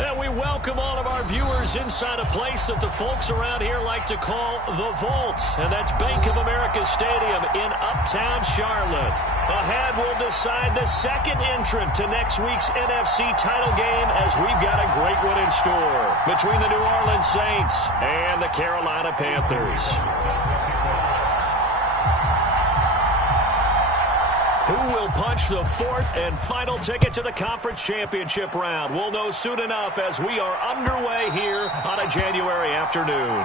And we welcome all of our viewers inside a place that the folks around here like to call the Vault. And that's Bank of America Stadium in Uptown Charlotte. Ahead, we'll decide the second entrant to next week's NFC title game as we've got a great one in store between the New Orleans Saints and the Carolina Panthers. Who will punch the fourth and final ticket to the conference championship round? We'll know soon enough as we are underway here on a January afternoon.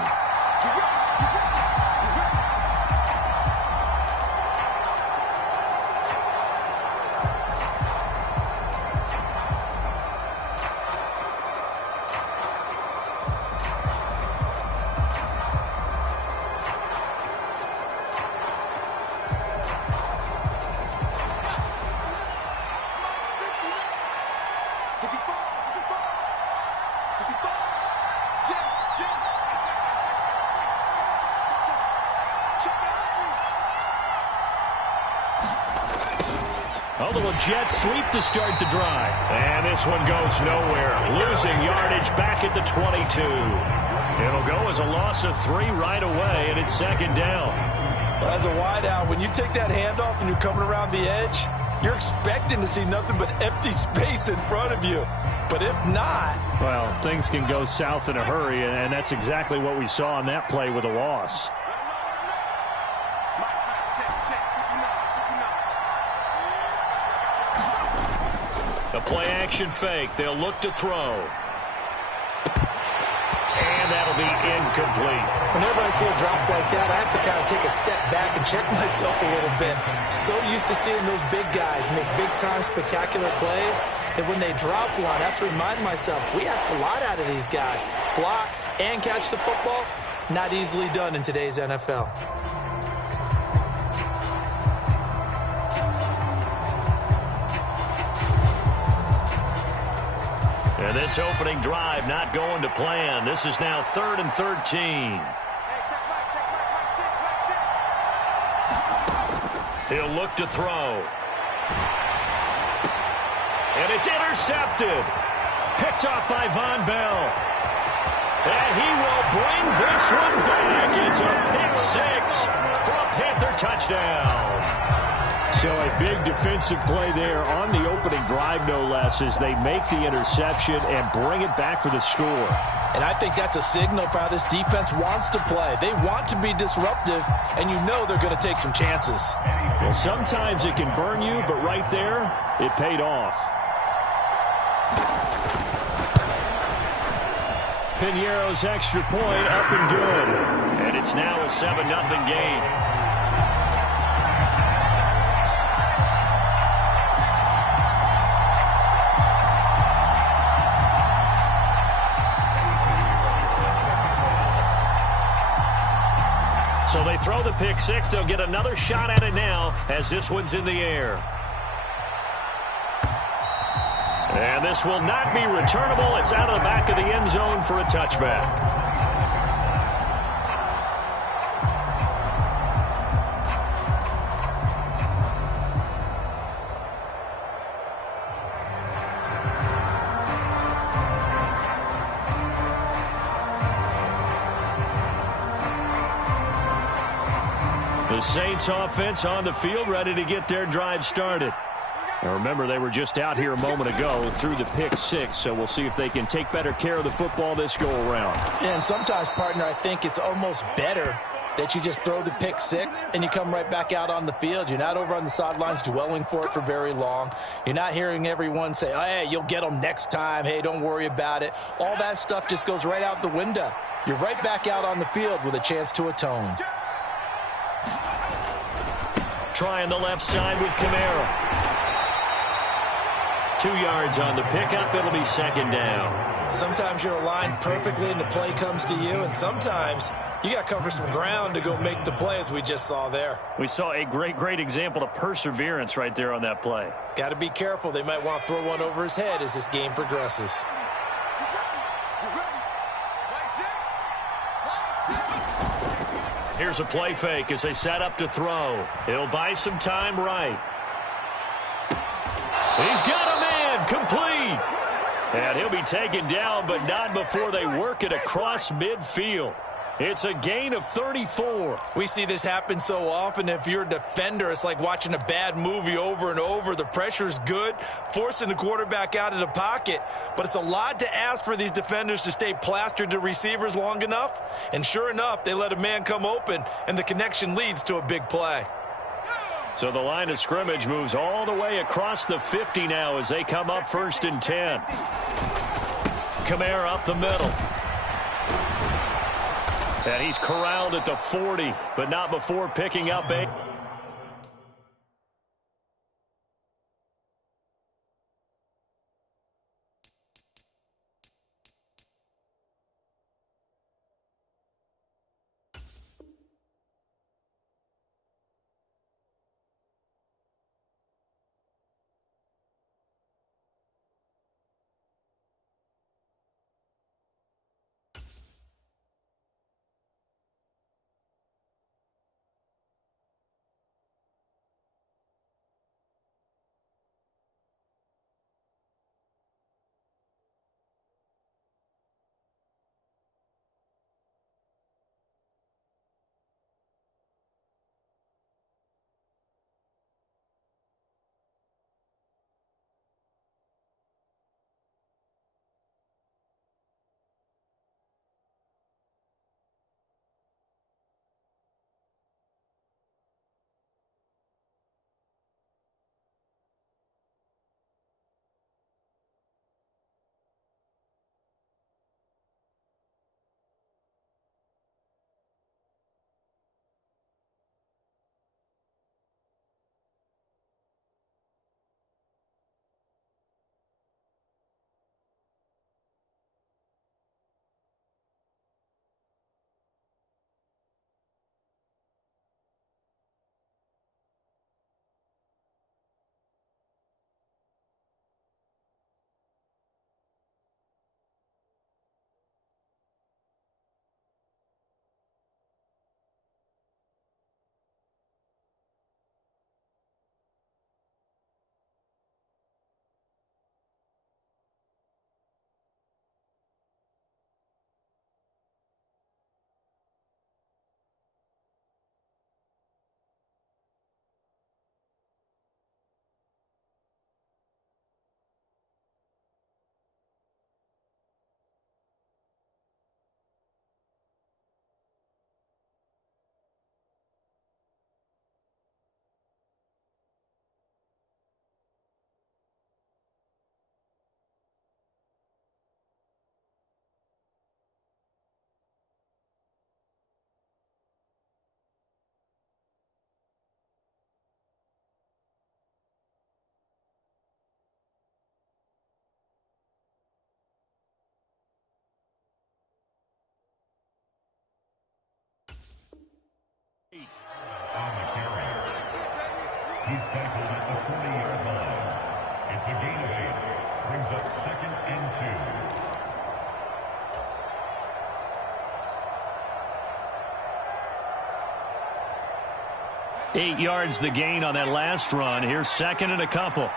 A little jet sweep to start the drive. And this one goes nowhere. Losing yardage back at the 22. It'll go as a loss of 3 right away, and it's second down. Well, as a wideout, when you take that handoff and you're coming around the edge, you're expecting to see nothing but empty space in front of you. But if not... well, things can go south in a hurry, and that's exactly what we saw on that play with a loss. A play-action fake. They'll look to throw. And that'll be incomplete. Whenever I see a drop like that, I have to kind of take a step back and check myself a little bit. So used to seeing those big guys make big-time spectacular plays that when they drop one, I have to remind myself, we ask a lot out of these guys. Block and catch the football, not easily done in today's NFL. And this opening drive not going to plan. This is now 3rd and 13. He'll look to throw. And it's intercepted. Picked off by Von Bell. And he will bring this one back. It's a pick-6 for a Panther touchdown. So a big defensive play there on the opening drive, no less, as they make the interception and bring it back for the score. And I think that's a signal for how this defense wants to play. They want to be disruptive, and you know they're going to take some chances. Well, sometimes it can burn you, but right there, it paid off. Piñeiro's extra point up and good. And it's now a 7-0 game. So they throw the pick-6. They'll get another shot at it now as this one's in the air. And this will not be returnable. It's out of the back of the end zone for a touchback. The Saints offense on the field, ready to get their drive started. Now remember, they were just out here a moment ago through the pick-6, so we'll see if they can take better care of the football this go-around. And sometimes, partner, I think it's almost better that you just throw the pick-6 and you come right back out on the field. You're not over on the sidelines dwelling for it for very long. You're not hearing everyone say, oh, hey, you'll get them next time. Hey, don't worry about it. All that stuff just goes right out the window. You're right back out on the field with a chance to atone. Trying the left side with Kamara. 2 yards on the pickup. It'll be second down. Sometimes you're aligned perfectly and the play comes to you, and sometimes you got to cover some ground to go make the play, as we just saw there. We saw a great example of perseverance right there on that play. Got to be careful. They might want to throw one over his head as this game progresses. Here's a play fake as they set up to throw. He'll buy some time right. He's got a man complete. And he'll be taken down, but not before they work it across midfield. It's a gain of 34. We see this happen so often. If you're a defender, it's like watching a bad movie over and over. The pressure's good, forcing the quarterback out of the pocket. But it's a lot to ask for these defenders to stay plastered to receivers long enough. And sure enough, they let a man come open, and the connection leads to a big play. So the line of scrimmage moves all the way across the 50 now as they come up 1st and 10. Kamara up the middle. And he's corralled at the 40, but not before picking up a... He's tackled at the 40-yard line. It's a gain of 8. Brings up 2nd and 2. 8 yards the gain on that last run. Here's 2nd and a couple.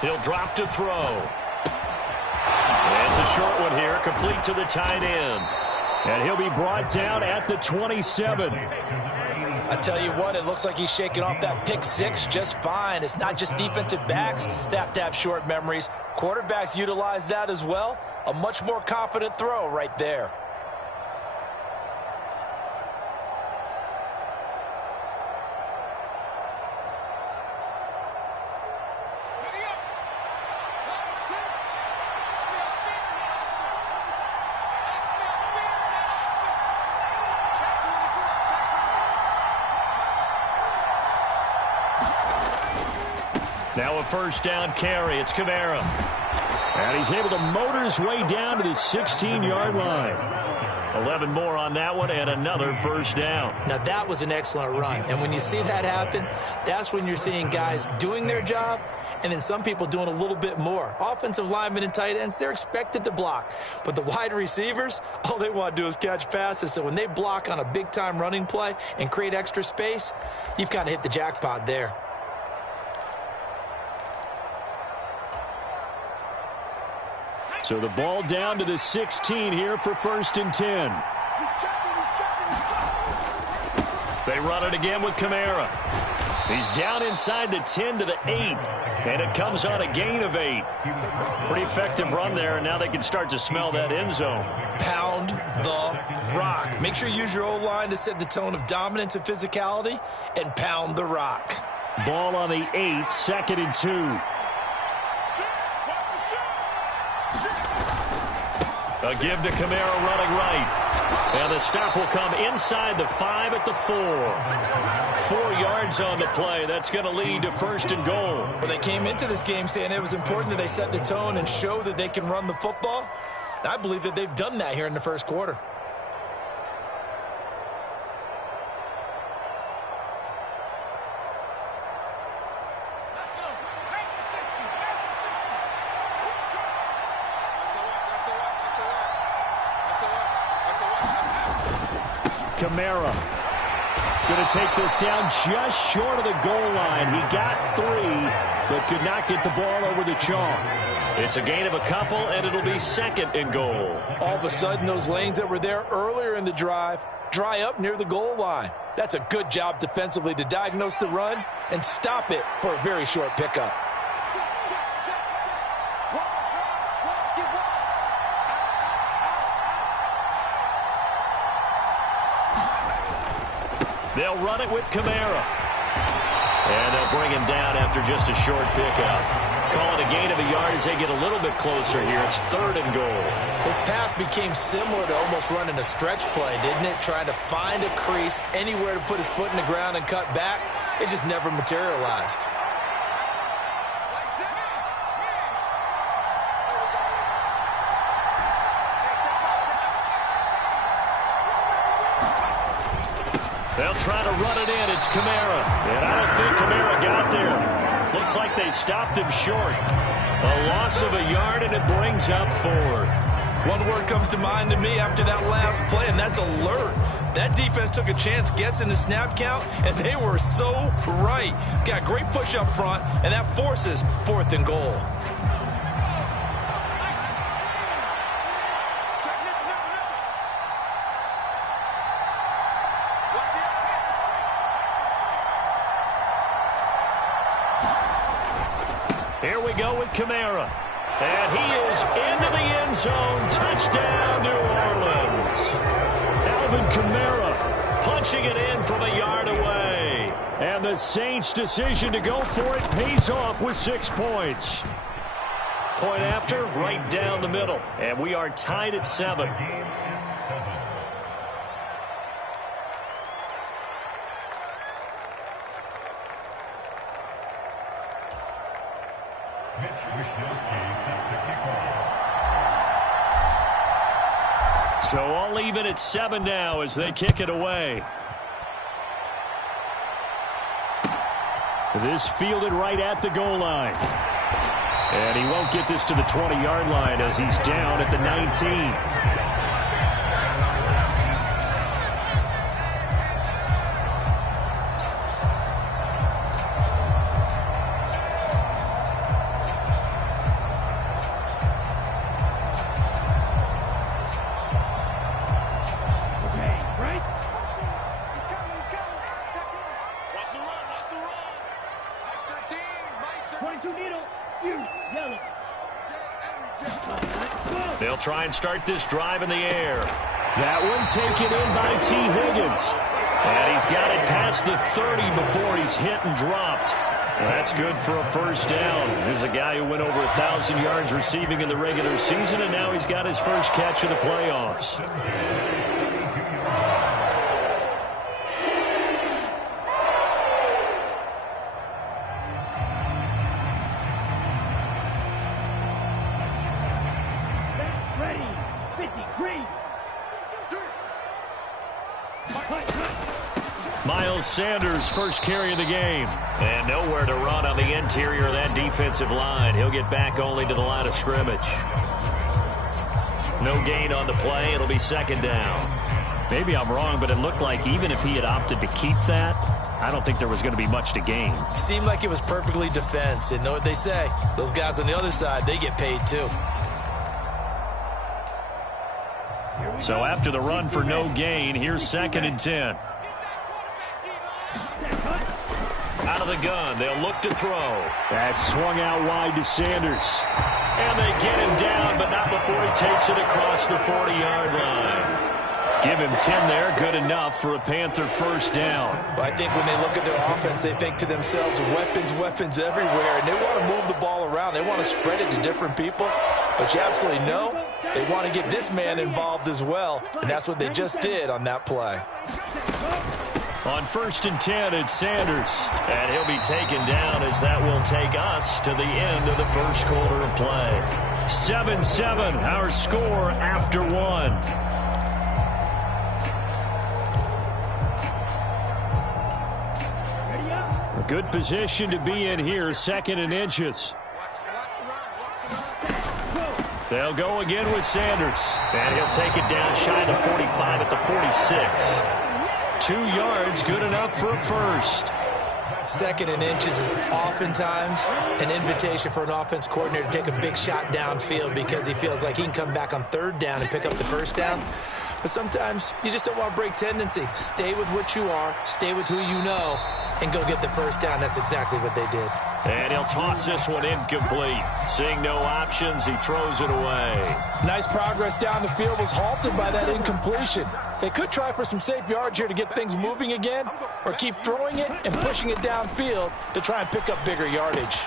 He'll drop to throw. It's a short one here, complete to the tight end. And he'll be brought down at the 27. I tell you what, it looks like he's shaking off that pick 6 just fine. It's not just defensive backs that have to have short memories. Quarterbacks utilize that as well. A much more confident throw right there. Now a 1st down carry. It's Kamara. And he's able to motor his way down to the 16-yard line. 11 more on that one and another 1st down. Now that was an excellent run. And when you see that happen, that's when you're seeing guys doing their job and then some people doing a little bit more. Offensive linemen and tight ends, they're expected to block. But the wide receivers, all they want to do is catch passes. So when they block on a big-time running play and create extra space, you've kind of hit the jackpot there. So the ball down to the 16 here for 1st and 10. They run it again with Kamara. He's down inside the 10 to the 8, and it comes on a gain of 8. Pretty effective run there, and now they can start to smell that end zone. Pound the rock. Make sure you use your O-line to set the tone of dominance and physicality, and pound the rock. Ball on the 8, 2nd and 2. A give to Kamara running right. And the stop will come inside the 5 at the 4. 4 yards on the play. That's going to lead to 1st and goal. Well, they came into this game saying it was important that they set the tone and show that they can run the football. And I believe that they've done that here in the first quarter. Kamara going to take this down just short of the goal line. He got 3, but could not get the ball over the chalk. It's a gain of a couple, and it'll be 2nd and goal. All of a sudden, those lanes that were there earlier in the drive dry up near the goal line. That's a good job defensively to diagnose the run and stop it for a very short pickup. They'll run it with Kamara. And they'll bring him down after just a short pickup. Call it a gain of a yard as they get a little bit closer here. It's 3rd and goal. His path became similar to almost running a stretch play, didn't it? Trying to find a crease, anywhere to put his foot in the ground and cut back. It just never materialized. They'll try to run it in. It's Kamara. And I don't think Kamara got there. Looks like they stopped him short. A loss of a yard, and it brings up 4th. One word comes to mind to me after that last play, and that's alert. That defense took a chance guessing the snap count, and they were so right. Got great push up front, and that forces 4th and goal. Here we go with Kamara. And he is into the end zone. Touchdown, New Orleans. Alvin Kamara punching it in from a yard away. And the Saints' decision to go for it pays off with 6 points. Point after, right down the middle. And we are tied at 7. So all even at 7 now as they kick it away. This fielded right at the goal line. And he won't get this to the 20-yard line as he's down at the 19. They'll try and start this drive in the air. That one taken in by T. Higgins. And he's got it past the 30 before he's hit and dropped. And that's good for a first down. There's a guy who went over 1,000 yards receiving in the regular season, and now he's got his first catch of the playoffs. Miles Sanders, first carry of the game. And nowhere to run on the interior of that defensive line. He'll get back only to the line of scrimmage. No gain on the play. It'll be second down. Maybe I'm wrong, but it looked like even if he had opted to keep that, I don't think there was going to be much to gain. Seemed like it was perfectly defense. And know what they say? Those guys on the other side, they get paid too. So after the run for no gain, here's 2nd and 10. Out of the gun, they'll look to throw. That's swung out wide to Sanders. And they get him down, but not before he takes it across the 40-yard line. Give him 10 there, good enough for a Panther first down. Well, I think when they look at their offense, they think to themselves, weapons everywhere, and they want to move the ball around. They want to spread it to different people, but you absolutely know they want to get this man involved as well, and that's what they just did on that play. On 1st and 10, it's Sanders, and he'll be taken down as that will take us to the end of the first quarter of play. 7-7, our score after 1. Good position to be in here, 2nd and inches. They'll go again with Sanders. And he'll take it down shy of the 45 at the 46. 2 yards, good enough for a first. 2nd and inches is oftentimes an invitation for an offense coordinator to take a big shot downfield because he feels like he can come back on 3rd down and pick up the first down. But sometimes you just don't want to break tendency. Stay with what you are, stay with who you know, and go get the first down. That's exactly what they did. And he'll toss this one incomplete. Seeing no options, he throws it away. Nice progress down the field was halted by that incompletion. They could try for some safe yards here to get things moving again, or keep throwing it and pushing it downfield to try and pick up bigger yardage.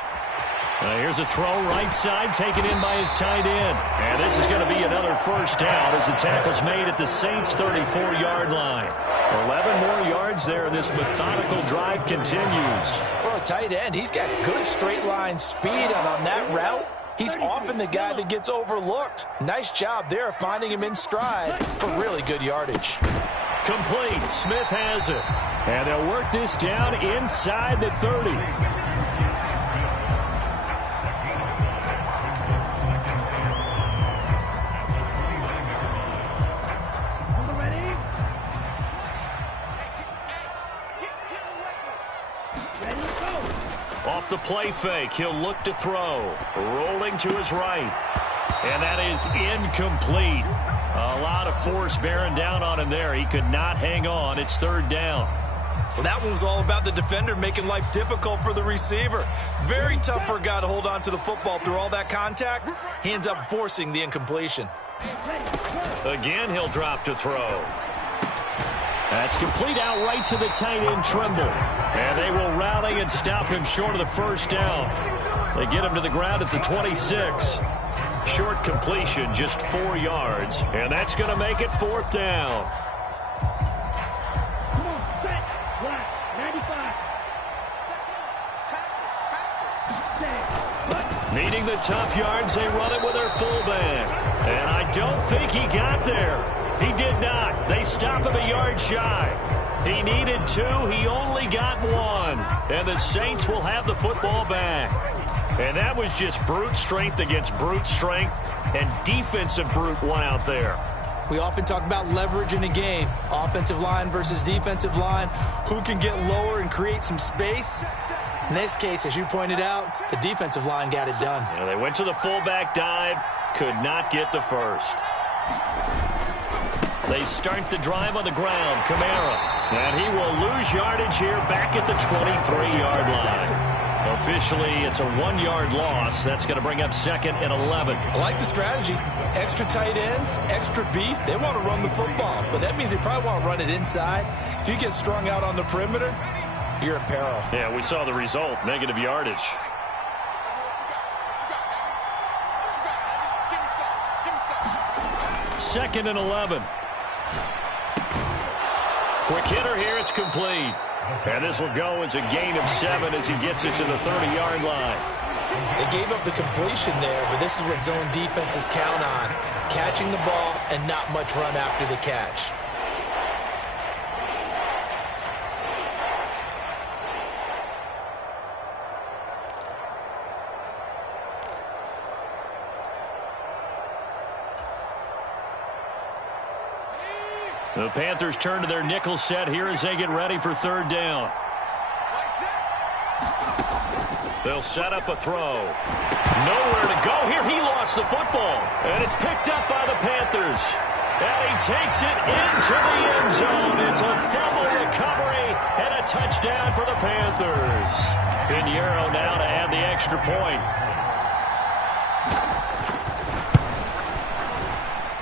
Here's a throw right side, taken in by his tight end. And this is going to be another first down as the tackle's made at the Saints' 34-yard line. 11 more yards there, and this methodical drive continues. For a tight end, he's got good straight line speed, and on that route, he's often the guy that gets overlooked. Nice job there of finding him in stride for really good yardage. Complete. Smith has it. And they'll work this down inside the 30. Off the play fake, he'll look to throw. Rolling to his right. And that is incomplete. A lot of force bearing down on him there. He could not hang on. It's 3rd down. Well, that one was all about the defender making life difficult for the receiver. Very tough for a guy to hold on to the football through all that contact. He ends up forcing the incompletion. Again, he'll drop to throw. That's complete out right to the tight end, Trimble. And they will rally and stop him short of the first down. They get him to the ground at the 26. Short completion, just 4 yards. And that's going to make it 4th down. Come on, set, black, 95. Needing the tough yards, they run it with their fullback. And I don't think he got there. He did not. They stop him a yard shy. He needed 2. He only got 1. And the Saints will have the football back. And that was just brute strength against brute strength and defensive brute one out there. We often talk about leverage in a game. Offensive line versus defensive line. Who can get lower and create some space? In this case, as you pointed out, the defensive line got it done. Yeah, they went to the fullback dive. Could not get the first. They start the drive on the ground. Kamara. And he will lose yardage here back at the 23-yard line. Officially, it's a 1-yard loss. That's going to bring up 2nd and 11. I like the strategy. Extra tight ends, extra beef. They want to run the football, but that means they probably want to run it inside. If you get strung out on the perimeter, you're in peril. Yeah, we saw the result. Negative yardage. Second and 11. Quick hitter here. It's complete. And this will go as a gain of 7 as he gets it to the 30-yard line. They gave up the completion there, but this is what zone defenses count on. Catching the ball and not much run after the catch. The Panthers turn to their nickel set here as they get ready for third down. They'll set up a throw. Nowhere to go here. He lost the football. And it's picked up by the Panthers. And he takes it into the end zone. It's a fumble recovery and a touchdown for the Panthers. Pinheiro now to add the extra point.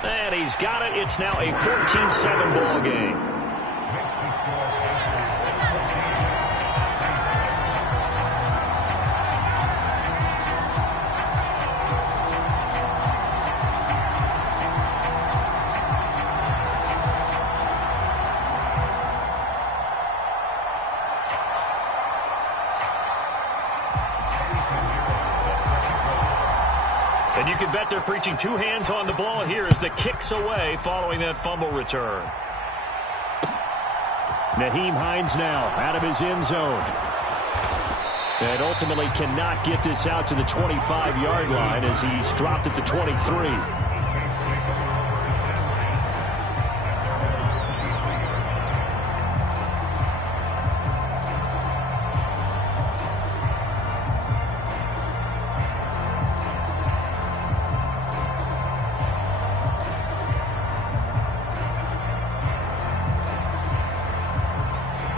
And he's got it. It's now a 14-7 ball game. And you can bet they're preaching two hands on the ball here as the kick's away following that fumble return. Nyheim Hines now out of his end zone. And ultimately cannot get this out to the 25-yard line as he's dropped at the 23.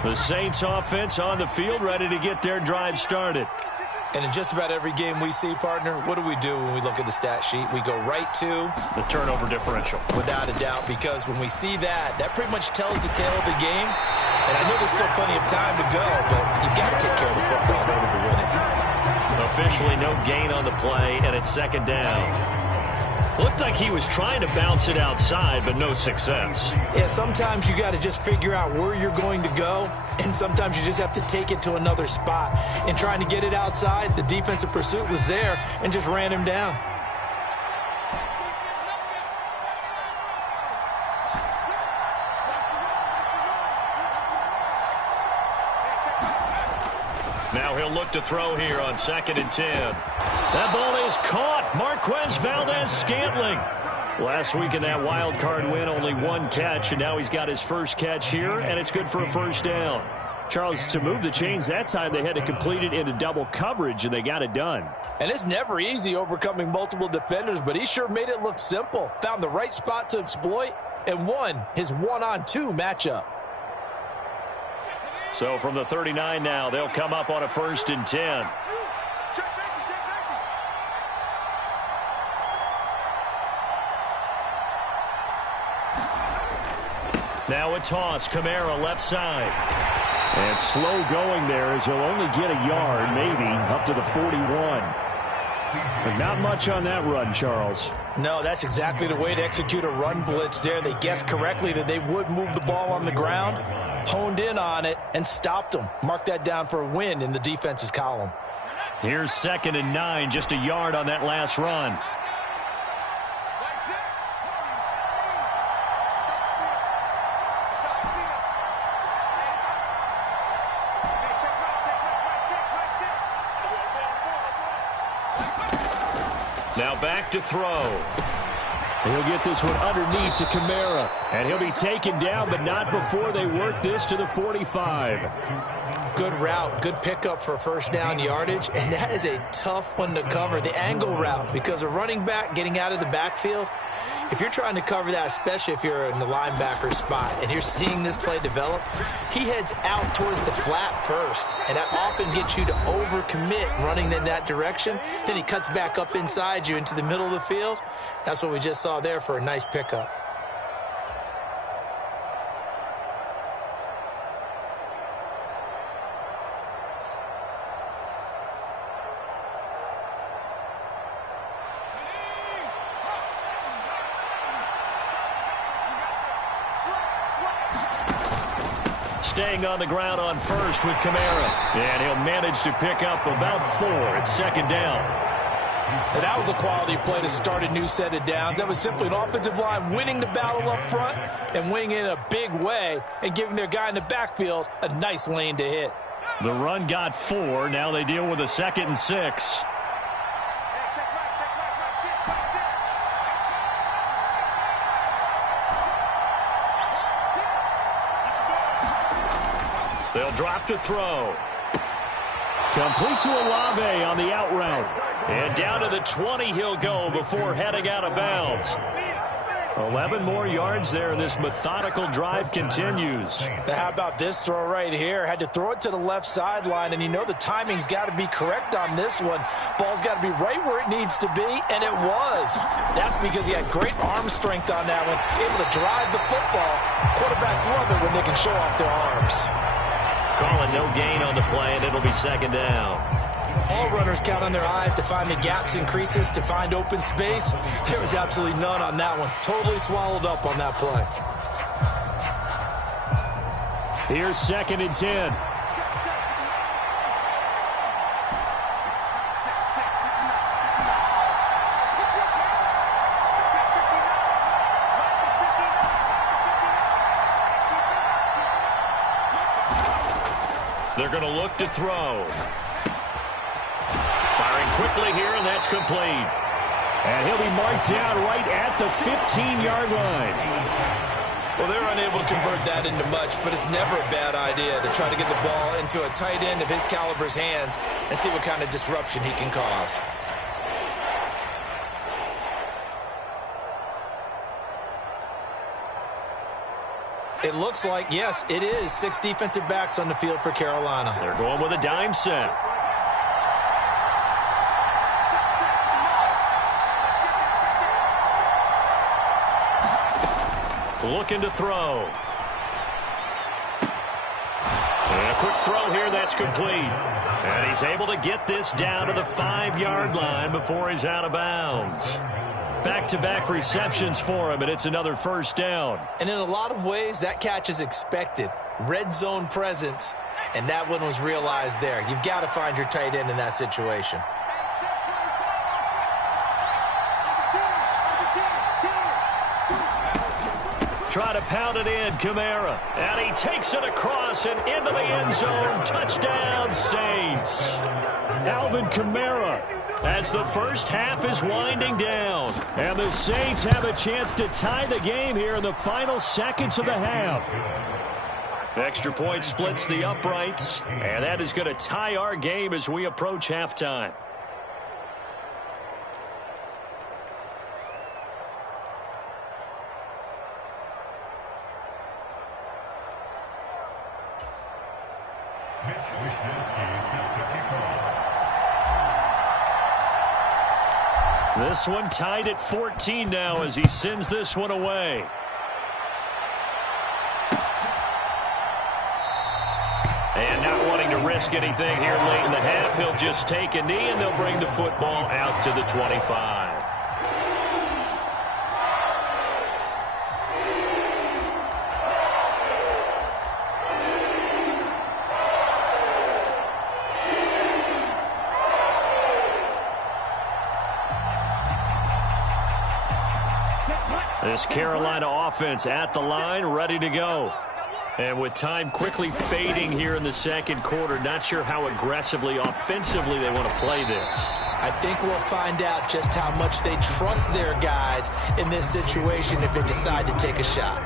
The Saints offense on the field, ready to get their drive started. And in just about every game we see, partner, what do when we look at the stat sheet? We go right to the turnover differential. Without a doubt, because when we see that, that pretty much tells the tale of the game. And I know there's still plenty of time to go, but you've got to take care of the football in order to win it. Officially no gain on the play, and it's second down. Looked like he was trying to bounce it outside, but no success. Yeah, sometimes you got to just figure out where you're going to go, and sometimes you just have to take it to another spot. And trying to get it outside, the defensive pursuit was there and just ran him down. Now he'll look to throw here on 2nd and 10. That ball is caught. Marquez Valdes-Scantling. Last week in that wild card win, only one catch, and now he's got his first catch here, and it's good for a first down. Charles, to move the chains that time, they had to complete it into double coverage, and they got it done. And it's never easy overcoming multiple defenders, but he sure made it look simple. Found the right spot to exploit and won his one-on-two matchup. So from the 39 now, they'll come up on a 1st and 10. Now a toss, Kamara left side. And slow going there as he'll only get a yard, maybe, up to the 41. But not much on that run, Charles. No, that's exactly the way to execute a run blitz there. They guessed correctly that they would move the ball on the ground, honed in on it, and stopped them. Mark that down for a win in the defense's column. Here's 2nd and 9, just a yard on that last run. Now back to throw. He'll get this one underneath to Kamara. And he'll be taken down, but not before they work this to the 45. Good route, good pickup for first down yardage, and that is a tough one to cover, the angle route, because a running back getting out of the backfield, if you're trying to cover that, especially if you're in the linebacker spot and you're seeing this play develop, he heads out towards the flat first, and that often gets you to overcommit running in that direction. Then he cuts back up inside you into the middle of the field. That's what we just saw there for a nice pickup. Staying on the ground on first with Kamara. And he'll manage to pick up about 4 at 2nd down. And that was a quality play to start a new set of downs. That was simply an offensive line winning the battle up front and winning in a big way and giving their guy in the backfield a nice lane to hit. The run got 4. Now they deal with a 2nd and 6. They'll drop to throw. Complete to Olave on the out route. And down to the 20 he'll go before heading out of bounds. 11 more yards there, and this methodical drive continues. Now, how about this throw right here? Had to throw it to the left sideline, and you know the timing's got to be correct on this one. Ball's got to be right where it needs to be, and it was. That's because he had great arm strength on that one, able to drive the football. Quarterbacks love it when they can show off their arms. Calling no gain on the play, and it'll be second down. All runners count on their eyes to find the gaps and creases, to find open space. There was absolutely none on that one. Totally swallowed up on that play. Here's 2nd and 10. They're going to look to throw. Firing quickly here, and that's complete. And he'll be marked down right at the 15-yard line. Well, they're unable to convert that into much, but it's never a bad idea to try to get the ball into a tight end of his caliber's hands and see what kind of disruption he can cause. It looks like, yes, it is 6 defensive backs on the field for Carolina. They're going with a dime set. Looking to throw. And a quick throw here, that's complete. And he's able to get this down to the 5-yard line before he's out of bounds. Back-to-back receptions for him, and it's another first down. And in a lot of ways, that catch is expected. Red zone presence, and that one was realized there. You've got to find your tight end in that situation. Try to pound it in, Kamara. And he takes it across and into the end zone. Touchdown, Saints. Alvin Kamara, as the first half is winding down. And the Saints have a chance to tie the game here in the final seconds of the half. Extra point splits the uprights. And that is going to tie our game as we approach halftime. This one tied at 14 now as he sends this one away. And not wanting to risk anything here late in the half, he'll just take a knee and they'll bring the football out to the 25. This Carolina offense at the line, ready to go. And with time quickly fading here in the second quarter, not sure how aggressively, offensively they want to play this. I think we'll find out just how much they trust their guys in this situation if they decide to take a shot.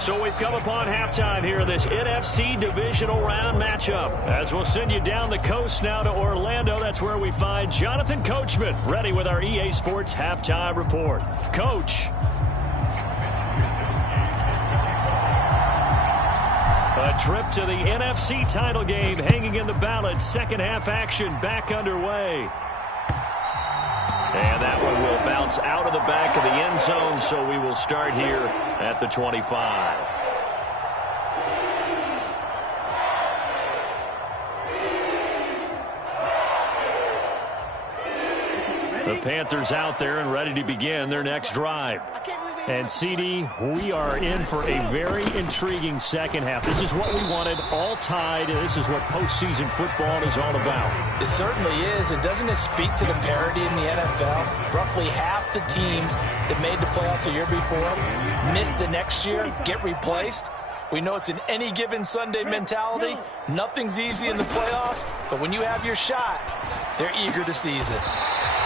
So we've come upon halftime here in this NFC divisional round matchup. As we'll send you down the coast now to Orlando, that's where we find Jonathan Coachman ready with our EA Sports halftime report. Coach. A trip to the NFC title game hanging in the balance. Second half action back underway. And that one will bounce out of the back of the end zone, so we will start here at the 25. The Panthers out there and ready to begin their next drive. And, CD, we are in for a very intriguing second half. This is what we wanted, all tied, and this is what postseason football is all about. It certainly is. And doesn't it speak to the parity in the NFL? Roughly half the teams that made the playoffs a year before miss the next year, get replaced. We know it's an any given Sunday mentality. Nothing's easy in the playoffs, but when you have your shot, they're eager to seize it.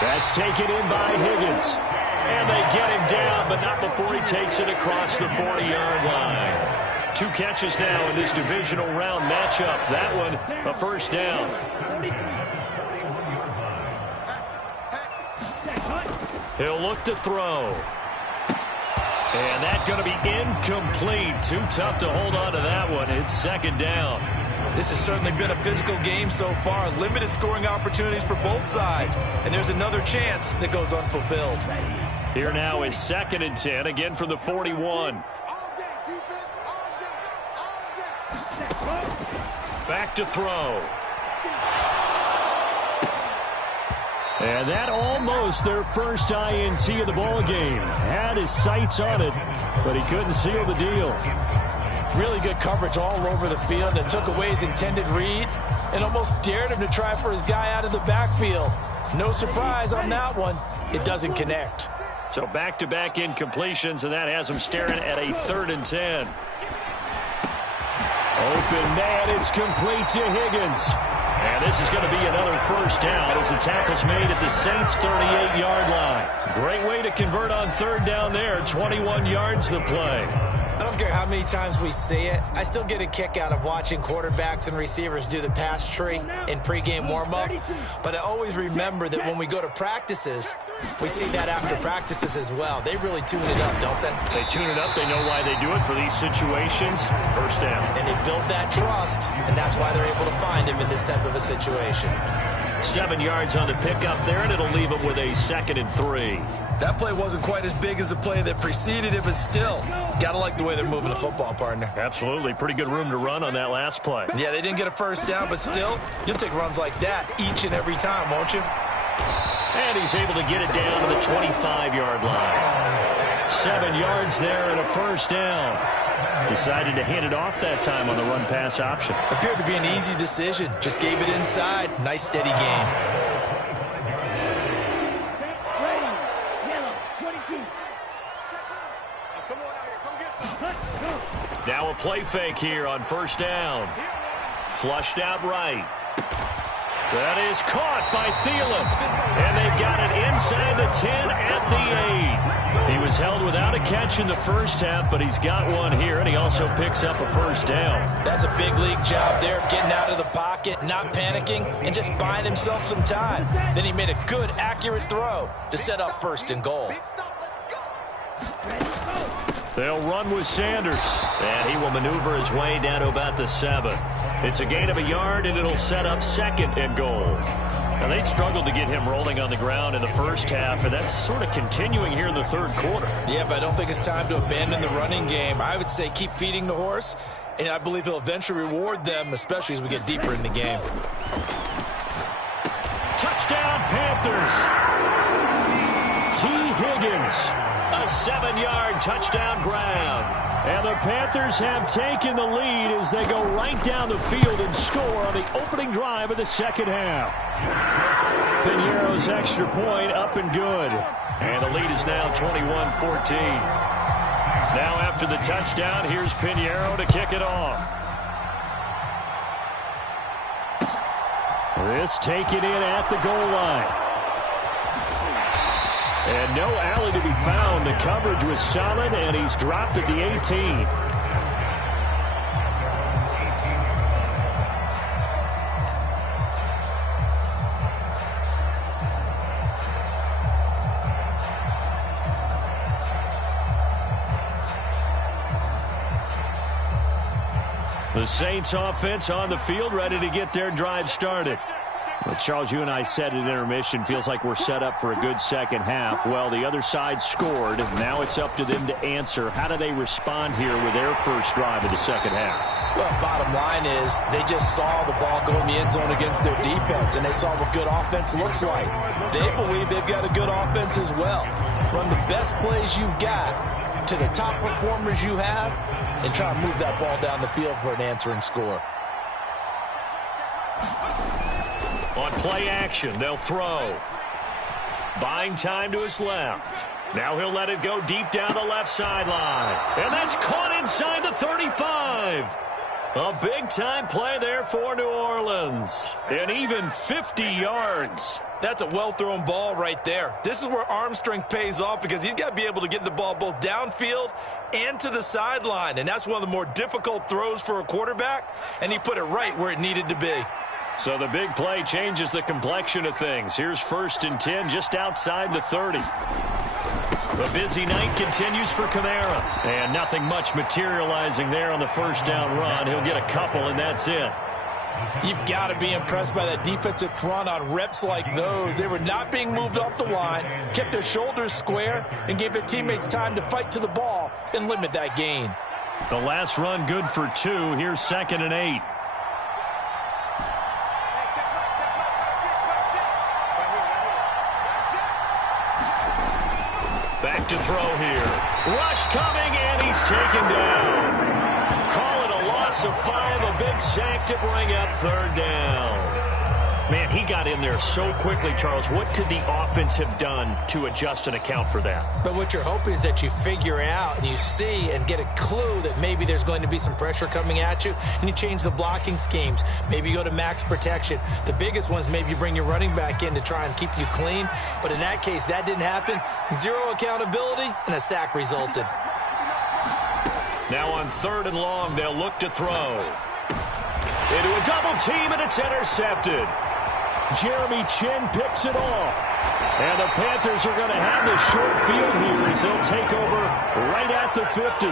That's taken in by Higgins. And they get him down, but not before he takes it across the 40-yard line. 2 catches now in this divisional round matchup. That one, a first down. He'll look to throw. And that's going to be incomplete. Too tough to hold on to that one. It's second down. This has certainly been a physical game so far. Limited scoring opportunities for both sides. And there's another chance that goes unfulfilled. Here now is 2nd and 10, again from the 41. Back to throw. And that almost their first INT of the ball game. Had his sights on it, but he couldn't seal the deal. Really good coverage all over the field. It took away his intended read and almost dared him to try for his guy out of the backfield. No surprise on that one. It doesn't connect. So back-to-back incompletions, and that has him staring at a 3rd and 10. Open man, it's complete to Higgins. And this is going to be another first down as the tackle's made at the Saints' 38-yard line. Great way to convert on 3rd down there. 21 yards the play. I don't care how many times we see it. I still get a kick out of watching quarterbacks and receivers do the pass tree in pregame warm-up. But I always remember that when we go to practices, we see that after practices as well. They really tune it up, don't they? They tune it up. They know why they do it for these situations. First down. And they build that trust, and that's why they're able to find him in this type of a situation. 7 yards on the pickup there, and it'll leave him with a 2nd and 3. That play wasn't quite as big as the play that preceded it, but still, gotta like the way they're moving the football, partner. Absolutely. Pretty good room to run on that last play. Yeah, they didn't get a first down, but still, you'll take runs like that each and every time, won't you? And he's able to get it down to the 25-yard line. 7 yards there and a first down. Decided to hand it off that time on the run-pass option. Appeared to be an easy decision. Just gave it inside. Nice, steady game. Now a play fake here on first down. Flushed out right. That is caught by Thielen. And they've got it inside the 10 at the 8. He was held without a catch in the first half, but he's got one here, and he also picks up a first down. That's a big league job there of getting out of the pocket, not panicking, and just buying himself some time. Then he made a good, accurate throw to set up 1st and goal. They'll run with Sanders, and he will maneuver his way down to about the 7. It's a gain of a yard, and it'll set up 2nd and goal. Now, they struggled to get him rolling on the ground in the first half, and that's sort of continuing here in the 3rd quarter. Yeah, but I don't think it's time to abandon the running game. I would say keep feeding the horse, and I believe he'll eventually reward them, especially as we get deeper in the game. Touchdown, Panthers. T. Higgins. A 7-yard touchdown grab. And the Panthers have taken the lead as they go right down the field and score on the opening drive of the second half. Piñeiro's extra point up and good. And the lead is now 21-14. Now after the touchdown, here's Piñeiro to kick it off. This taken in at the goal line. And no alley to be found. The coverage was solid, and he's dropped at the 18. The Saints offense on the field, ready to get their drive started. Well, Charles, you and I said at intermission, feels like we're set up for a good second half. Well, the other side scored. Now it's up to them to answer. How do they respond here with their first drive of the second half? Well, bottom line is they just saw the ball go in the end zone against their defense, and they saw what good offense looks like. They believe they've got a good offense as well. Run the best plays you've got to the top performers you have and try to move that ball down the field for an answering score. On play action, they'll throw. Buying time to his left. Now he'll let it go deep down the left sideline. And that's caught inside the 35. A big-time play there for New Orleans. And even 50 yards. That's a well-thrown ball right there. This is where arm strength pays off because he's got to be able to get the ball both downfield and to the sideline. And that's one of the more difficult throws for a quarterback, and he put it right where it needed to be. So the big play changes the complexion of things. Here's 1st and 10 just outside the 30. The busy night continues for Kamara. And nothing much materializing there on the first down run. He'll get a couple, and that's it. You've got to be impressed by that defensive front on reps like those. They were not being moved off the line, kept their shoulders square, and gave their teammates time to fight to the ball and limit that gain. The last run good for 2. Here's 2nd and 8. Back to throw here. Rush coming, and he's taken down. Call it a loss of 5, a big sack to bring up 3rd down. Man, he got in there so quickly, Charles. What could the offense have done to adjust and account for that? But what you're hoping is that you figure out and you see and get a clue that maybe there's going to be some pressure coming at you, and you change the blocking schemes. Maybe you go to max protection. The biggest ones, maybe you bring your running back in to try and keep you clean. But in that case, that didn't happen. 0 accountability, and a sack resulted. Now on 3rd and long, they'll look to throw. Into a double team, and it's intercepted. Jeremy Chin picks it off. And the Panthers are going to have the short field here as they'll take over right at the 50.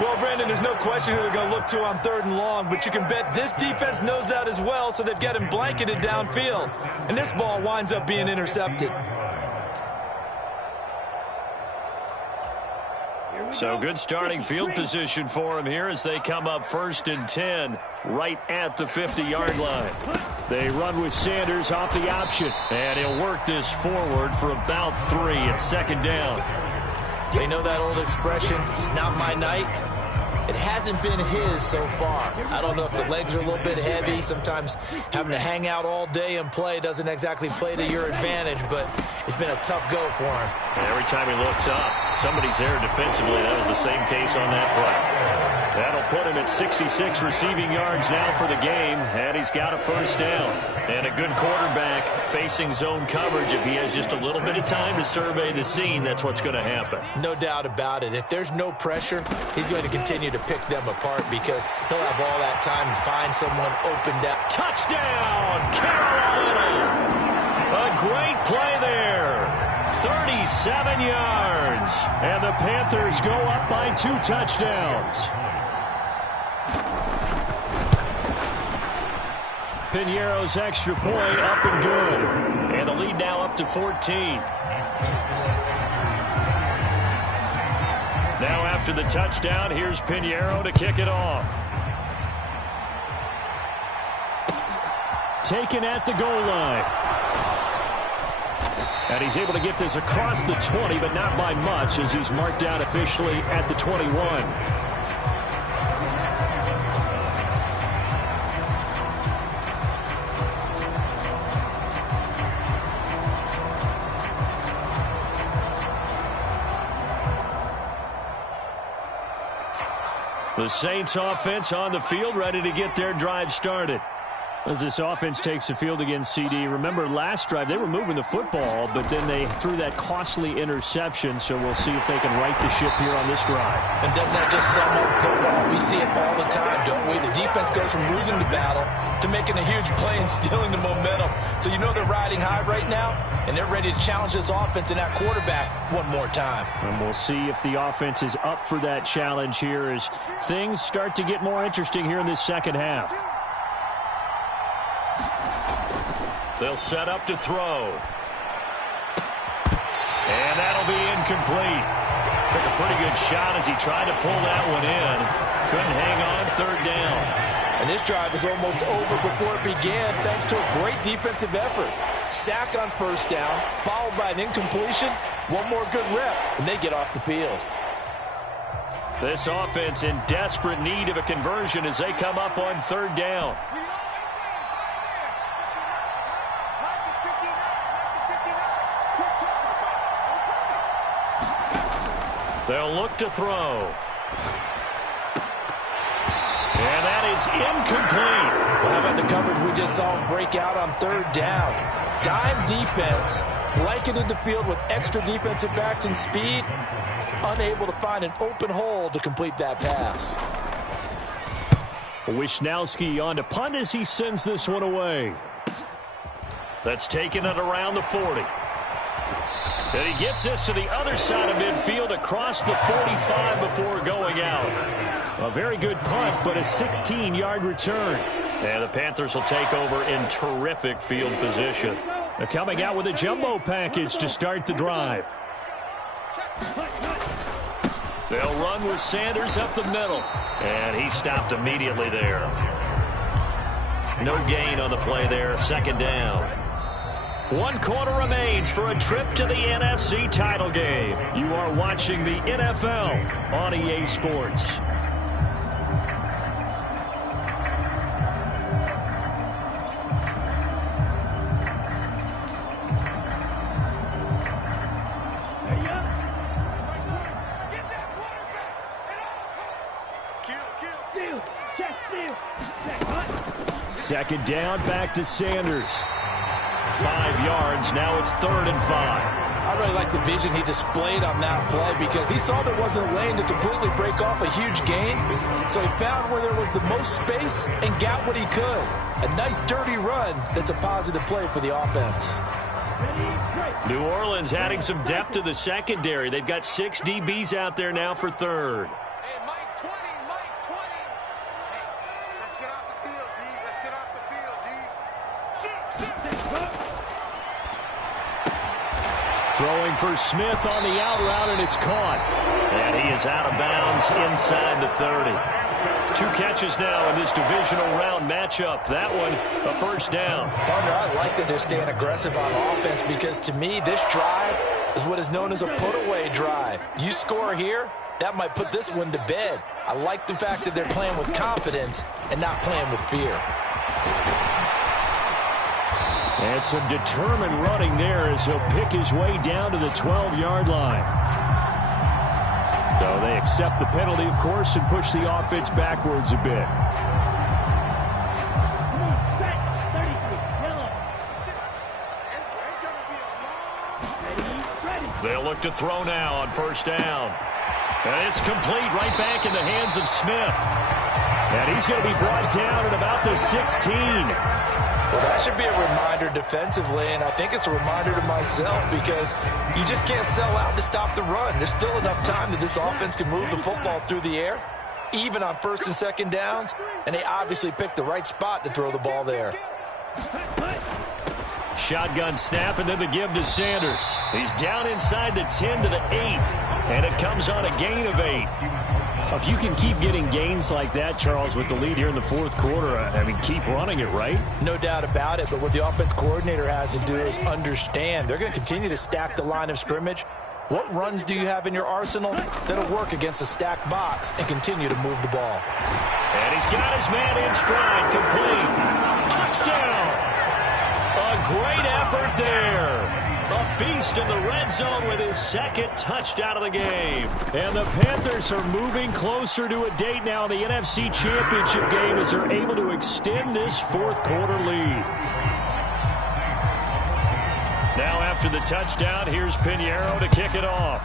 Well, Brandon, there's no question who they're going to look to on 3rd and long, but you can bet this defense knows that as well, so they've got him blanketed downfield. And this ball winds up being intercepted. So good starting field position for him here as they come up 1st and 10 right at the 50-yard line. They run with Sanders off the option, and he'll work this forward for about 3 at 2nd down. They know that old expression, it's not my night. It hasn't been his so far. I don't know if the legs are a little bit heavy. Sometimes having to hang out all day and play doesn't exactly play to your advantage, but it's been a tough go for him. And every time he looks up, somebody's there defensively. That was the same case on that play. That'll put him at 66 receiving yards now for the game, and he's got a 1st down. And a good quarterback facing zone coverage. If he has just a little bit of time to survey the scene, that's what's going to happen. No doubt about it. If there's no pressure, he's going to continue to pick them apart because he'll have all that time to find someone open down. Touchdown, Carolina! A great play there. 37 yards. And the Panthers go up by 2 touchdowns. Piñeiro's extra point up and good. And the lead now up to 14. Now after the touchdown, here's Piñeiro to kick it off. Taken at the goal line. And he's able to get this across the 20, but not by much as he's marked down officially at the 21. The Saints offense on the field, ready to get their drive started. As this offense takes the field against CD, remember last drive they were moving the football, but then they threw that costly interception, so we'll see if they can right the ship here on this drive. And doesn't that just sum up football? We see it all the time, don't we? The defense goes from losing the battle to making a huge play and stealing the momentum. So you know they're riding high right now, and they're ready to challenge this offense and that quarterback one more time. And we'll see if the offense is up for that challenge here as things start to get more interesting here in this second half. They'll set up to throw. And that'll be incomplete. Took a pretty good shot as he tried to pull that one in. Couldn't hang on, 3rd down. And this drive was almost over before it began thanks to a great defensive effort. Sack on 1st down, followed by an incompletion. One more good rep, and they get off the field. This offense in desperate need of a conversion as they come up on 3rd down. They'll look to throw. And that is is incomplete. Well, how about the coverage we just saw him break out on third down? Dime defense, blanketed the field with extra defensive backs and speed, unable to find an open hole to complete that pass. Wisnowski on to punt as he sends this one away. That's taken it around the 40. And he gets this to the other side of midfield across the 45 before going out. A very good punt, but a 16-yard return. And the Panthers will take over in terrific field position. They're coming out with a jumbo package to start the drive. They'll run with Sanders up the middle. And he stopped immediately there. No gain on the play there. Second down. 1 quarter remains for a trip to the NFC title game. You are watching the NFL on EA Sports. Second down, back to Sanders. 5 yards, now it's 3rd and 5. I really like the vision he displayed on that play because he saw there wasn't a lane to completely break off a huge gain. So he found where there was the most space and got what he could. A nice dirty run that's a positive play for the offense. New Orleans adding some depth to the secondary. They've got 6 DBs out there now for third. Hey, Mike 20, Mike 20. Hey, let's get off the field, D. Let's get off the field, D. Throwing for Smith on the out route, and it's caught. And he is out of bounds inside the 30. 2 catches now in this divisional round matchup. That one, a first down. Partner, I like that they're staying aggressive on offense because to me, this drive is what is known as a put-away drive. You score here, that might put this one to bed. I like the fact that they're playing with confidence and not playing with fear. And some determined running there as he'll pick his way down to the 12-yard line. So they accept the penalty, of course, and push the offense backwards a bit. They'll look to throw now on first down. And it's complete right back in the hands of Smith. And he's going to be brought down at about the 16. Well, that should be a reminder defensively, and I think it's a reminder to myself because you just can't sell out to stop the run. There's still enough time that this offense can move the football through the air, even on first and second downs, and they obviously picked the right spot to throw the ball there. Shotgun snap, and then the give to Sanders. He's down inside the 10 to the 8, and it comes on a gain of 8. If you can keep getting gains like that, Charles, with the lead here in the 4th quarter, I mean, keep running it, right? No doubt about it, but what the offense coordinator has to do is understand. They're going to continue to stack the line of scrimmage. What runs do you have in your arsenal that'll work against a stacked box and continue to move the ball? And he's got his man in stride, complete. Touchdown! A great effort there. A beast in the red zone with his 2nd touchdown of the game. And the Panthers are moving closer to a date now in the NFC Championship game as they're able to extend this 4th quarter lead. Now after the touchdown, here's Pinheiro to kick it off.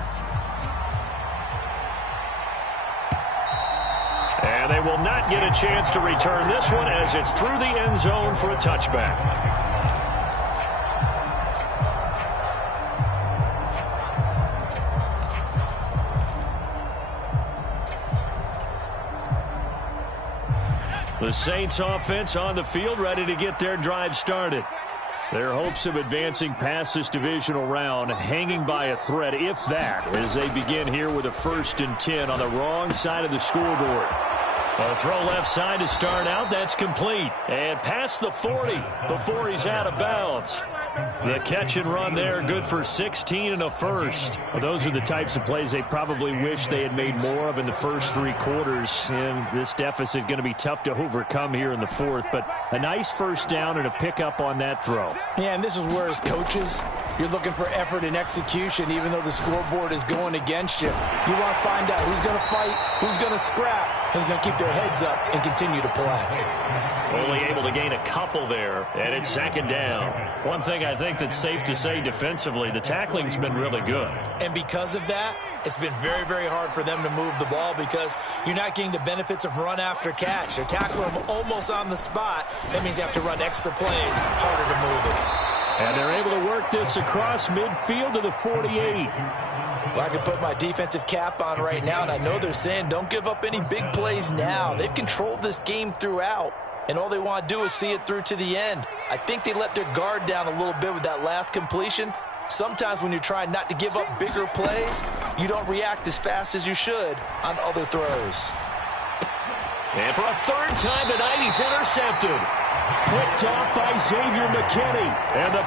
And they will not get a chance to return this one as it's through the end zone for a touchback. The Saints offense on the field, ready to get their drive started. Their hopes of advancing past this divisional round hanging by a thread, if that, as they begin here with a 1st and 10 on the wrong side of the scoreboard. A throw left side to start out. That's complete. And past the 40 before he's out of bounds. The catch and run there, good for 16 and a first. Well, those are the types of plays they probably wish they had made more of in the first 3 quarters. And this deficit going to be tough to overcome here in the 4th. But a nice first down and a pickup on that throw. Yeah, and this is where as coaches, you're looking for effort and execution, even though the scoreboard is going against you. You want to find out who's going to fight, who's going to scrap, who's going to keep their heads up and continue to play. Only able to gain a couple there, and it's second down. One thing I think that's safe to say defensively, the tackling's been really good. And because of that, it's been very, very hard for them to move the ball because you're not getting the benefits of run after catch. They're tackling them almost on the spot. That means you have to run extra plays, harder to move it. And they're able to work this across midfield to the 48. Well, I can put my defensive cap on right now, and I know they're saying don't give up any big plays now. They've controlled this game throughout, and all they want to do is see it through to the end. I think they let their guard down a little bit with that last completion. Sometimes when you're trying not to give up bigger plays, you don't react as fast as you should on other throws. And for a third time tonight, he's intercepted. Picked off by Xavier McKinney. And the